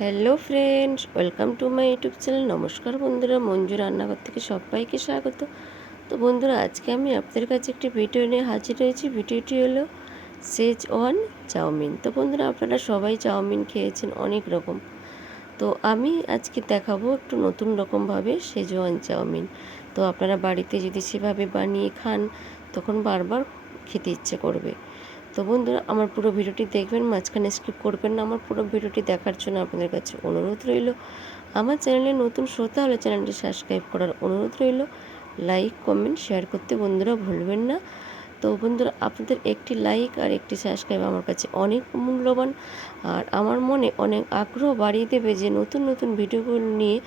Hello friends, welcome to my YouTube channel. নমস্কার বন্ধুরা, মঞ্জু রান্নাঘর থেকে সবাইকে স্বাগত। তো বন্ধুরা, আজকে আমি আপনাদের কাছে একটি ভিডিও নিয়ে হাজির হয়েছি। ভিডিওটি হলো শেজওয়ান চাউমিন। তো বন্ধুরা, আপনারা সবাই চাউমিন খেয়েছেন অনেক রকম। তো আমি আজকে দেখাবো একটু নতুন রকমভাবে শেজওয়ান চাউমিন। তো আপনারা বাড়িতে যদি সেভাবে বানিয়ে খান, তখন বারবার খেতে ইচ্ছে করবে। তো বন্ধুরা, আমার পুরো ভিডিওটি দেখবেন, মাঝখানে স্কিপ করবেন না। আমার পুরো ভিডিওটি দেখার জন্য আপনাদের কাছে অনুরোধ রইল। আমার চ্যানেলে নতুন শ্রোতা হলে চ্যানেলটি সাবস্ক্রাইব করার অনুরোধ রইল। লাইক, কমেন্ট, শেয়ার করতে বন্ধুরা ভুলবেন না। তো বন্ধুরা, আপনাদের একটি লাইক আর একটি সাবস্ক্রাইব আমার কাছে অনেক মূল্যবান, আর আমার মনে অনেক আগ্রহ বাড়িয়ে দেবে যে নতুন নতুন ভিডিওগুলো নিয়ে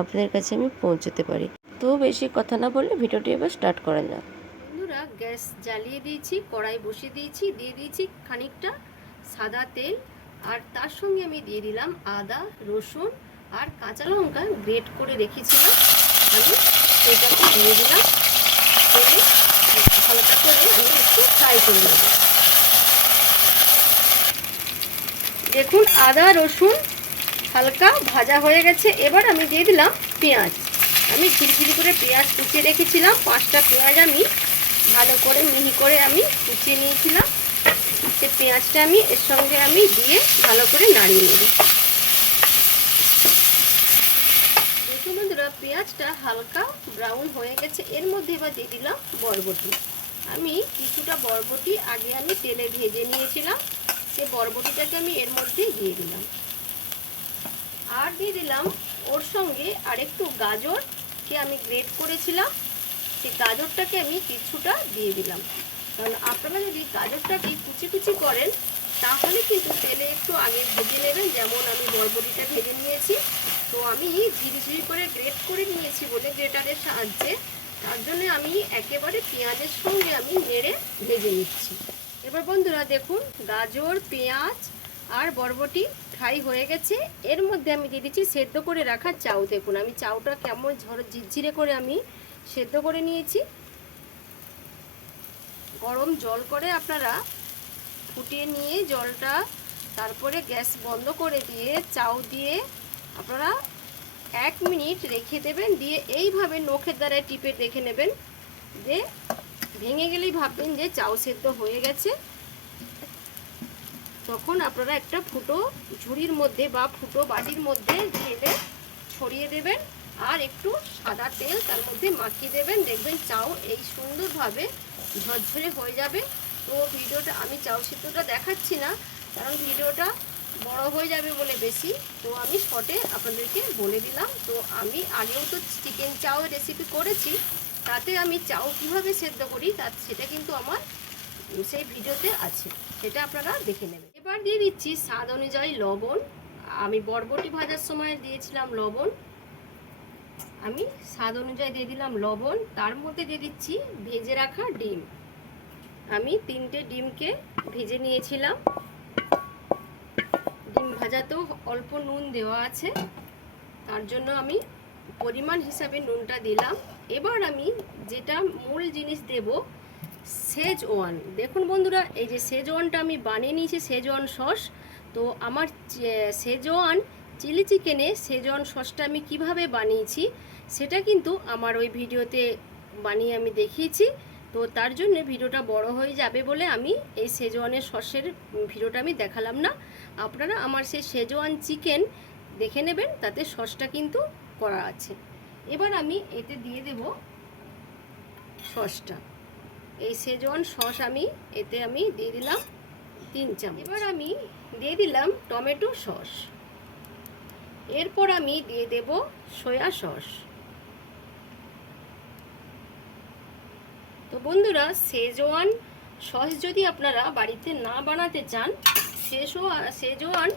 আপনাদের কাছে আমি পৌঁছতে পারি। তো বেশি কথা না বলে ভিডিওটি এবার স্টার্ট করা যাক। বন্ধুরা, গ্যাস জ্বালিয়ে দিয়েছি, কড়াই বসিয়ে দিয়েছি, দিয়ে দিয়েছি খানিকটা সাদা তেল, আর তার সঙ্গে আমি দিয়ে দিলাম আদা, রসুন আর কাঁচা লঙ্কা গ্রেট করে রেখেছিলাম। আমি সেটাকে দিয়ে দিলাম তেলে, হালকা করে আমি একটু ফ্রাই করে নেব। দেখুন, আদা রসুন হালকা ভাজা হয়ে গেছে। এবার আমি দিয়ে দিলাম পেঁয়াজ। আমি ঝিরিঝিরি করে পেঁয়াজ কুচিয়ে রেখেছিলাম। 5টা পেঁয়াজ আমি ভালো করে মিহি করে আমি কুচিয়ে নিয়েছিলাম। সে পেঁয়াজটা আমি এর সঙ্গে আমি দিয়ে ভালো করে নাড়িয়ে নেব। দেখুন বন্ধুরা, পেঁয়াজটা হালকা ব্রাউন হয়ে গেছে। এর মধ্যে এবার দিয়ে দিলাম বরবটি। আমি কিছুটা বরবটি আগে আমি তেলে ভেজে নিয়েছিলাম, সে বরবটিটাকে আমি এর মধ্যে দিয়ে দিলাম। আর দিয়ে দিলাম ওর সঙ্গে আরেকটু গাজরকে আমি গ্রেট করেছিলাম, সেই গাজরটাকে আমি কিছুটা দিয়ে দিলাম। কারণ আপনারা যদি গাজরটাকে কুচি কুচি করেন, তাহলে কিন্তু তেলে একটু আগে ভেজে নেবেন, যেমন আমি বরবটিটা ভেজে নিয়েছি। তো আমি ঝিরিঝিরি করে গ্রেট করে নিয়েছি বলে গ্রেটারের সাহায্যে, তার জন্য আমি একেবারে পেঁয়াজের সঙ্গে আমি নেড়ে ভেজে নিচ্ছি। এবার বন্ধুরা দেখুন, গাজর, পেঁয়াজ আর বরবটি ফ্রাই হয়ে গেছে। এর মধ্যে আমি দিয়ে দিচ্ছি সেদ্ধ করে রাখা চাউ। দেখুন, আমি চাউটা কেমন ঝিরঝিরে করে আমি সেদ্ধ করে নিয়েছি। গরম জল করে আপনারা ফুটিয়ে নিয়ে জলটা, তারপরে গ্যাস বন্ধ করে দিয়ে চাউ দিয়ে আপনারা 1 মিনিট রেখে দেবেন। দিয়ে এইভাবে নখের দ্বারা টিপে দেখে নেবেন, যে ভেঙে গেলেই ভাববেন যে চাউ সেদ্ধ হয়ে গেছে। তখন আপনারা একটা ফুটো ঝুড়ির মধ্যে বা ফুটো বাটির মধ্যে ঢেলে ছড়িয়ে দেবেন, আর একটু সাদা তেল তার মধ্যে মাখিয়ে দেবেন। দেখবেন চাউ এই সুন্দরভাবে ঝরঝরে হয়ে যাবে। তো ভিডিওটা আমি চাউ সিদ্ধটা দেখাচ্ছি না, কারণ ভিডিওটা বড় হয়ে যাবে বলে বেশি। তো আমি শর্টে আপনাদেরকে বলে দিলাম। তো আমি আগেও তো চিকেন চাউ রেসিপি করেছি, তাতে আমি চাউ কীভাবে সেদ্ধ করি সেটা কিন্তু আমার সেই ভিডিওতে আছে, সেটা আপনারা দেখে নেবেন। এবার দিয়ে দিচ্ছি স্বাদ অনুযায়ী লবণ। আমি বরবটি ভাজার সময় দিয়েছিলাম লবণ, আমি স্বাদ অনুযায়ী দিয়ে দিলাম লবণ। তার মধ্যে দিয়ে দিচ্ছি ভেজে রাখা ডিম। আমি 3টে ডিমকে ভেজে নিয়েছিলাম। ডিম ভাজাতেও অল্প নুন দেওয়া আছে, তার জন্য আমি পরিমাণ হিসাবে নুনটা দিলাম। এবার আমি যেটা মূল জিনিস দেব, শেজওয়ান। দেখুন বন্ধুরা, এই যে শেজওয়ানটা আমি বানিয়ে নিয়েছি, শেজওয়ান সস। তো আমার শেজওয়ান চিলি চিকেনে শেজওয়ান সসটা আমি কিভাবে বানিয়েছি সেটা কিন্তু আমার ওই ভিডিওতে বানিয়ে আমি দেখিয়েছি। তো তার জন্য ভিডিওটা বড় হয়ে যাবে বলে আমি এই শেজওয়ানের সসের ভিডিওটা আমি দেখালাম না। আপনারা আমার সেই শেজওয়ান চিকেন দেখে নেবেন, তাতে সসটা কিন্তু করা আছে। এবার আমি এতে দিয়ে দেব সসটা। এই শেজওয়ান সস আমি এতে আমি দিয়ে দিলাম 3 চামচ। এবার আমি দিয়ে দিলাম টমেটো সস। এরপর আমি দিয়ে দেব সয়া সস। তো বন্ধুরা, শেজওয়ান সস যদি আপনারা বাড়িতে না বানাতে চান, শেজওয়ান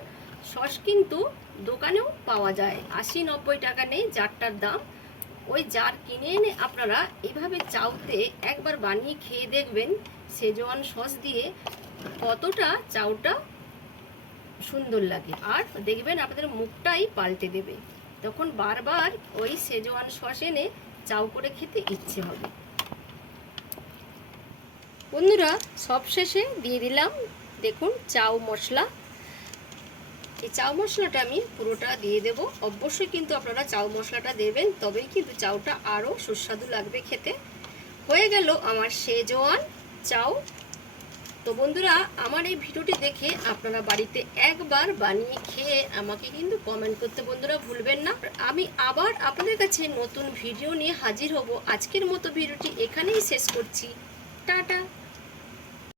সস কিন্তু দোকানেও পাওয়া যায়। 80-90 টাকা নেই জারটার দাম। ওই জার কিনে এনে আপনারা এইভাবে চাউতে একবার বানিয়ে খেয়ে দেখবেন শেজওয়ান সস দিয়ে কতটা চাউটা সুন্দর লাগে, আর দেখবেন আপনাদের মুখটাই পাল্টে দেবে। তখন বারবার ওই শেজওয়ান সস এনে চাউ করে খেতে ইচ্ছে হবে। বন্ধুরা, সবশেষে দিয়ে দিলাম দেখুন চাউ মশলা। এই চাউ মশলাটা আমি পুরোটা দিয়ে দেব। অবশ্যই কিন্তু আপনারা চাউ মশলাটা দেবেন, তবেই কিন্তু চাউটা আরও সুস্বাদু লাগবে খেতে। হয়ে গেল আমার শেজওয়ান চাউ। তো বন্ধুরা, আমার এই ভিডিওটি দেখে আপনারা বাড়িতে একবার বানিয়ে খেয়ে আমাকে কিন্তু কমেন্ট করতে বন্ধুরা ভুলবেন না। আমি আবার আপনাদের কাছে নতুন ভিডিও নিয়ে হাজির হব। আজকের মতো ভিডিওটি এখানেই শেষ করছি। টাটা।